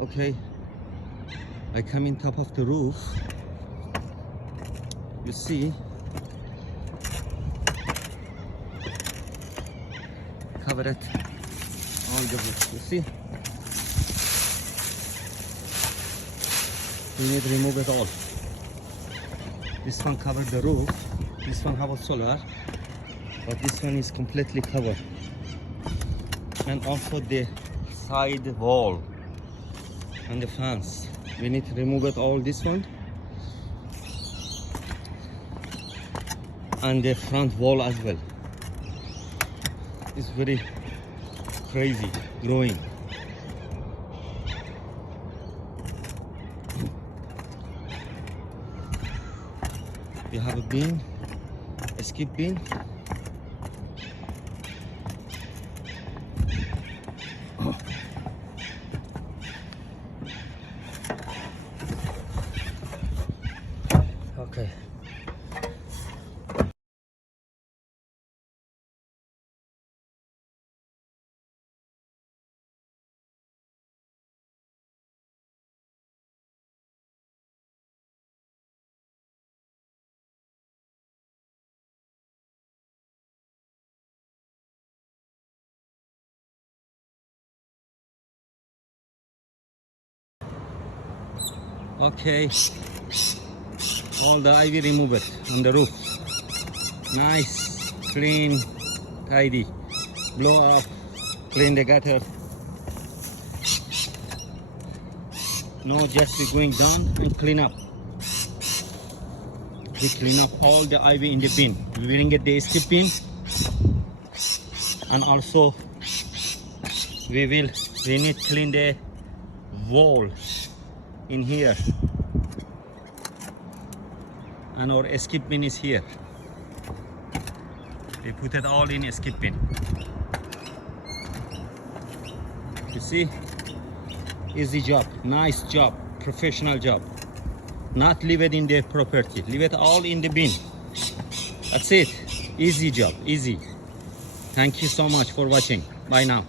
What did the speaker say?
Okay, I come in top of the roof. You see, cover it all the roof. You see, we need to remove it all. This one covered the roof. This one have a solar, but this one is completely covered. And also the side wall and the fence. We need to remove it all, this one. And the front wall as well. It's very crazy growing. We have a bin, a skip bin. Okay. Okay. All the ivy remove it on the roof. Nice, clean, tidy. Blow up, clean the gutter. No, just be going down and clean up. We clean up all the ivy in the bin. We will get the skip bin, and also we need to clean the wall in here. And our skip bin is here. We put it all in a skip bin. You see? Easy job, nice job, professional job. Not leave it in the property, leave it all in the bin. That's it. Easy job, easy. Thank you so much for watching. Bye now.